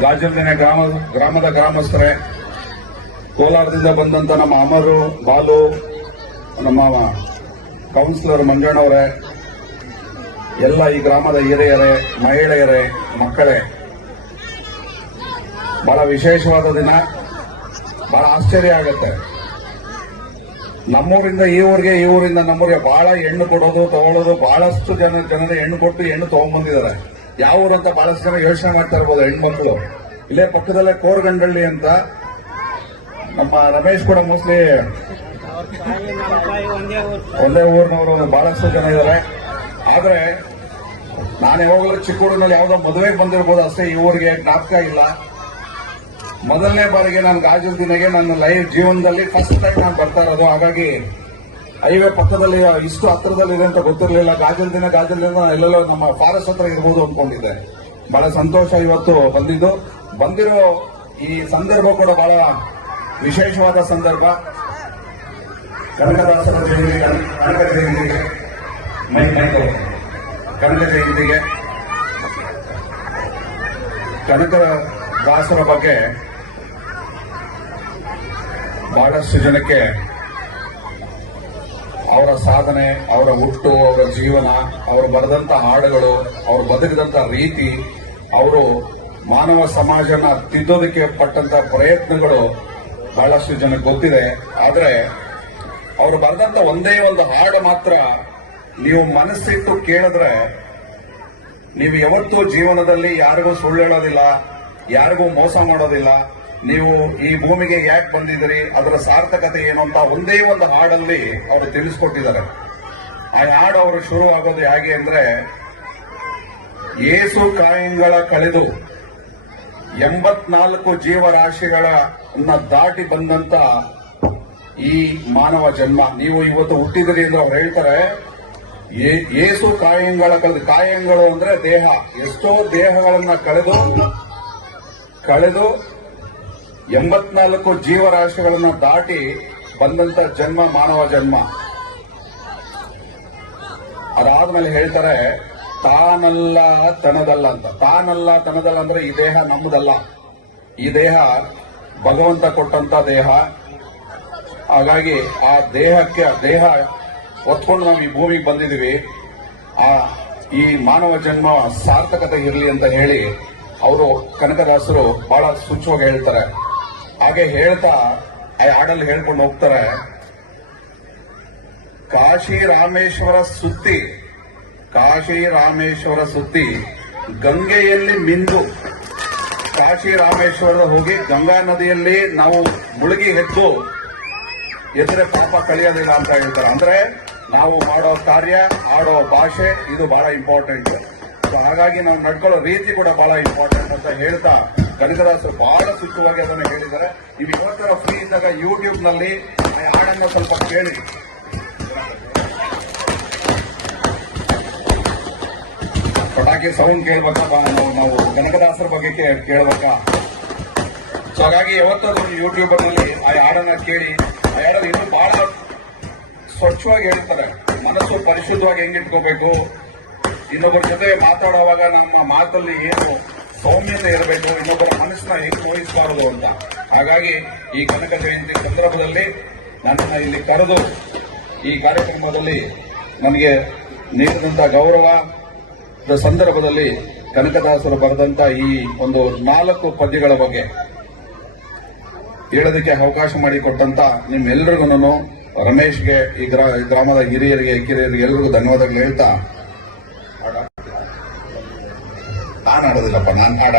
ಗಾಜಲ್ದಿನ ಗ್ರಾಮ, ಗ್ರಾಮದ ಗ್ರಾಮಸ್ಥರೇ, ಕೋಲಾರದಿಂದ ಬಂದಂತ ನಮ್ಮ ಅಮರು, ಬಾಲು, ನಮ್ಮ ಕೌನ್ಸಿಲರ್ ಮಂಜಣ್ಣವರೇ, ಎಲ್ಲ ಈ ಗ್ರಾಮದ ಹಿರಿಯರೇ, ಮಹಿಳೆಯರೇ, ಮಕ್ಕಳೇ, ಬಹಳ ವಿಶೇಷವಾದ ದಿನ. ಬಹಳ ಆಶ್ಚರ್ಯ ಆಗುತ್ತೆ. ನಮ್ಮೂರಿಂದ ಈ ಊರಿಗೆ ಈ ಊರಿಂದ ನಮ್ಮೂರಿಗೆ ಬಹಳ ಹೆಣ್ಣು ಕೊಡೋದು, ತಗೊಳ್ಳೋದು, ಬಹಳಷ್ಟು ಜನ, ಜನರ ಹೆಣ್ಣು ಕೊಟ್ಟು ಹೆಣ್ಣು ತಗೊಂಡ್ಬಂದಿದ್ದಾರೆ. ಯಾವ ಊರು ಅಂತ ಬಹಳಷ್ಟು ಜನ ಯೋಚನೆ ಮಾಡ್ತಾ ಇರ್ಬೋದು ಹೆಣ್ಮಕ್ಳು. ಇಲ್ಲೇ ಪಕ್ಕದಲ್ಲೇ ಕೋರ್ಗಂಡಳ್ಳಿ ಅಂತ ನಮ್ಮ ರಮೇಶ್ ಕೂಡ ಮೋಸ್ಟ್ಲಿ ಒಂದೇ ಊರಿನವರು, ಬಹಳಷ್ಟು ಜನ ಇದ್ದಾರೆ. ಆದ್ರೆ ನಾನು ಯಾವಾಗಲೂ ಚಿಕ್ಕೂರಿನಲ್ಲಿ ಯಾವ್ದೋ ಮದುವೆಗೆ ಬಂದಿರ್ಬೋದು ಅಷ್ಟೇ ಈ ಊರಿಗೆ, ಜ್ಞಾಪಕ ಇಲ್ಲ. ಮೊದಲನೇ ಬಾರಿಗೆ ನಾನು ಗಾಜಿನ ದಿನಗೆ ನನ್ನ ಲೈಫ್ ಜೀವನದಲ್ಲಿ ಫಸ್ಟ್ ಟೈಮ್ ನಾನು ಬರ್ತಾ ಇರೋದು. ಹಾಗಾಗಿ ಹೈವೇ ಪಕ್ಕದಲ್ಲಿ, ಇಷ್ಟು ಹತ್ರದಲ್ಲಿದೆ ಅಂತ ಗೊತ್ತಿರಲಿಲ್ಲ. ಗಾಜಲ್ ದಿನ ಗಾಜಲ್ ದಿನ ಎಲ್ಲೆಲ್ಲೋ ನಮ್ಮ ಫಾರೆಸ್ಟ್ ಹತ್ರ ಇರ್ಬೋದು ಅಂದ್ಕೊಂಡಿದ್ದೆ ಬಹಳ ಸಂತೋಷ ಇವತ್ತು ಬಂದಿದ್ದು. ಬಂದಿರೋ ಈ ಸಂದರ್ಭ ಕೂಡ ಬಹಳ ವಿಶೇಷವಾದ ಸಂದರ್ಭ. ಕನಕದಾಸರ ಜಯಂತಿ ಕನಕ ಜಯಂತಿಗೆ, ಮೈ ಮೈಕು ಕನಕ ಜಯಂತಿಗೆ. ಕನಕದಾಸರ ಬಗ್ಗೆ ಬಹಳಷ್ಟು ಜನಕ್ಕೆ ಅವರ ಸಾಧನೆ, ಅವರ ಹುಟ್ಟು, ಅವರ ಜೀವನ, ಅವರು ಬರೆದಂತ ಹಾಡುಗಳು, ಅವರು ಬದುಕಿದಂತ ರೀತಿ, ಅವರು ಮಾನವ ಸಮಾಜನ ತಿದ್ದೋದಕ್ಕೆ ಪಟ್ಟಂತ ಪ್ರಯತ್ನಗಳು ಬಹಳಷ್ಟು ಜನಕ್ಕೆ ಗೊತ್ತಿದೆ. ಆದರೆ ಅವರು ಬರೆದಂತ ಒಂದೇ ಒಂದು ಹಾಡು ಮಾತ್ರ ನೀವು ಮನಸ್ಸಿಟ್ಟು ಕೇಳಿದ್ರೆ ನೀವು ಯಾವತ್ತೂ ಜೀವನದಲ್ಲಿ ಯಾರಿಗೂ ಸುಳ್ಳು ಹೇಳೋದಿಲ್ಲ, ಯಾರಿಗೂ ಮೋಸ ಮಾಡೋದಿಲ್ಲ ನೀವು ಈ ಭೂಮಿಗೆ ಯಾಕೆ ಬಂದಿದ್ದೀರಿ? ಅದರ ಸಾರ್ಥಕತೆ ಏನು ಅಂತ ಒಂದೇ ಒಂದು ಹಾಡಲ್ಲಿ ಅವರು ತಿಳಿಸ್ಕೊಟ್ಟಿದ್ದಾರೆ. ಆ ಹಾಡು ಅವರು ಶುರು ಆಗೋದು ಹೇಗೆ ಅಂದ್ರೆ, ಏಸು ಕಾಯಂಗಳ ಕಳೆದು ಎಂಬತ್ನಾಲ್ಕು ಜೀವರಾಶಿಗಳ ದಾಟಿ ಬಂದಂತ ಈ ಮಾನವ ಜನ್ಮ. ನೀವು ಇವತ್ತು ಹುಟ್ಟಿದಿರಿ ಎಂದು ಅವ್ರು ಹೇಳ್ತಾರೆ ಏಸು ಕಾಯಂಗಳ ಕಳೆದು, ಕಾಯಂಗಳು ಅಂದ್ರೆ ದೇಹ. ಎಷ್ಟೋ ದೇಹಗಳನ್ನ ಕಳೆದು ಕಳೆದು ಎಂಬತ್ನಾಲ್ಕು ಜೀವರಾಶಿಗಳನ್ನು ದಾಟಿ ಬಂದಂತ ಜನ್ಮ ಮಾನವ ಜನ್ಮ. ಅದಾದ್ಮೇಲೆ ಹೇಳ್ತಾರೆ, ತಾನಲ್ಲ ತನದಲ್ಲ ಅಂತ. ತಾನಲ್ಲ ತನದಲ್ಲ ಅಂದ್ರೆ ಈ ದೇಹ ನಮ್ಮದಲ್ಲ. ಈ ದೇಹ ಭಗವಂತ ಕೊಟ್ಟಂತ ದೇಹ. ಹಾಗಾಗಿ ಆ ದೇಹಕ್ಕೆ, ಆ ದೇಹ ಹೊತ್ಕೊಂಡು ನಾವು ಈ ಭೂಮಿಗೆ ಬಂದಿದೀವಿ ಆ, ಈ ಮಾನವ ಜನ್ಮ ಸಾರ್ಥಕತೆ ಇರಲಿ ಅಂತ ಹೇಳಿ ಅವರು ಕನಕದಾಸರು ಬಹಳ ಸೂಚ್ಯವಾಗಿ ಹೇಳ್ತಾರೆ. ಹಾಗೆ ಹೇಳ್ತಾ ಆ ಹಾಡಲ್ಲಿ ಹೇಳ್ಕೊಂಡು ಹೋಗ್ತಾರೆ. ಕಾಶಿ ರಾಮೇಶ್ವರ ಸುತ್ತಿ, ಕಾಶಿ ರಾಮೇಶ್ವರ ಸುತ್ತಿ, ಗಂಗೆಯಲ್ಲಿ ಮಿಂದು. ಕಾಶಿ ರಾಮೇಶ್ವರದ ಹೋಗಿ ಗಂಗಾ ನದಿಯಲ್ಲಿ ನಾವು ಮುಳುಗಿ ಎದ್ದು ಎದುರೆ ಪಾಪ ಕಳಿಯೋದಿಲ್ಲ ಅಂತ ಹೇಳ್ತಾರೆ. ಅಂದ್ರೆ ನಾವು ಮಾಡೋ ಕಾರ್ಯ, ಆಡೋ ಭಾಷೆ, ಇದು ಬಹಳ ಇಂಪಾರ್ಟೆಂಟ್ ಹಾಗಾಗಿ ನಾವು ನಡ್ಕೊಳ್ಳೋ ರೀತಿ ಕೂಡ ಬಹಳ ಇಂಪಾರ್ಟೆಂಟ್ ಅಂತ ಹೇಳ್ತಾ ಕನಕದಾಸರು ಬಹಳ ಸೂಕ್ತವಾಗಿ ಅದನ್ನು ಹೇಳಿದ್ದಾರೆ. ನೀವು ಇವತ್ತರ ಫ್ರೀ ಇದ್ದಾಗ ಯೂಟ್ಯೂಬ್ನಲ್ಲಿ ಹಾಡನ್ನ ಸ್ವಲ್ಪ ಕೇಳಿ. ಪಟಾಕಿ ಸೌಂಡ್ ಕೇಳ್ಬೇಕಪ್ಪ ನಾವು ನಾವು ಕನಕದಾಸರ ಬಗ್ಗೆ ಕೇಳ್ಬೇಕಾ? ಸೊ ಹಾಗಾಗಿ ಯಾವತ್ತೂ ಯೂಟ್ಯೂಬರ್ನಲ್ಲಿ ಆ ಹಾಡನ್ನ ಕೇಳಿ. ಆ ಹಾಡಲ್ಲಿ ಇನ್ನೂ ಬಹಳ ಸ್ವಚ್ಛವಾಗಿ ಹೇಳ್ತಾರೆ. ಮನಸ್ಸು ಪರಿಶುದ್ಧವಾಗಿ ಹೆಂಗಿಟ್ಕೋಬೇಕು ಇನ್ನೊಬ್ಬರ ಜೊತೆ ಮಾತಾಡುವಾಗ ನಮ್ಮ ಮಾತಲ್ಲಿ ಏನು ಸೌಮ್ಯತೆ ಇರಬೇಕು, ಇನ್ನೊಬ್ಬರ ಮನಸ್ಸನ್ನ ಹೇಗೆ ನೋಯಿಸಬಾರದು ಅಂತ. ಹಾಗಾಗಿ ಈ ಕನಕ ಜಯಂತಿ ಸಂದರ್ಭದಲ್ಲಿ ನಾನು ಇಲ್ಲಿ ಕರೆದು ಈ ಕಾರ್ಯಕ್ರಮದಲ್ಲಿ ನನಗೆ ನೀಡಿದಂತ ಗೌರವ ಸಂದರ್ಭದಲ್ಲಿ ಕನಕದಾಸರು ಬರೆದಂತ ಈ ಒಂದು ನಾಲ್ಕು ಪದ್ಯಗಳ ಬಗ್ಗೆ ಹೇಳೋದಕ್ಕೆ ಅವಕಾಶ ಮಾಡಿಕೊಟ್ಟಂತ ನಿಮ್ಮೆಲ್ಲರಿಗೂ ರಮೇಶ್ಗೆ, ಈ ಗ್ರಾಮದ ಹಿರಿಯರಿಗೆ ಕಿರಿಯರಿಗೆ ಎಲ್ರಿಗೂ ಧನ್ಯವಾದಗಳು ಹೇಳ್ತಾ ನಾನು ಆಡೋದಿಲ್ಲಪ್ಪ ನಾನು ಹಾಡ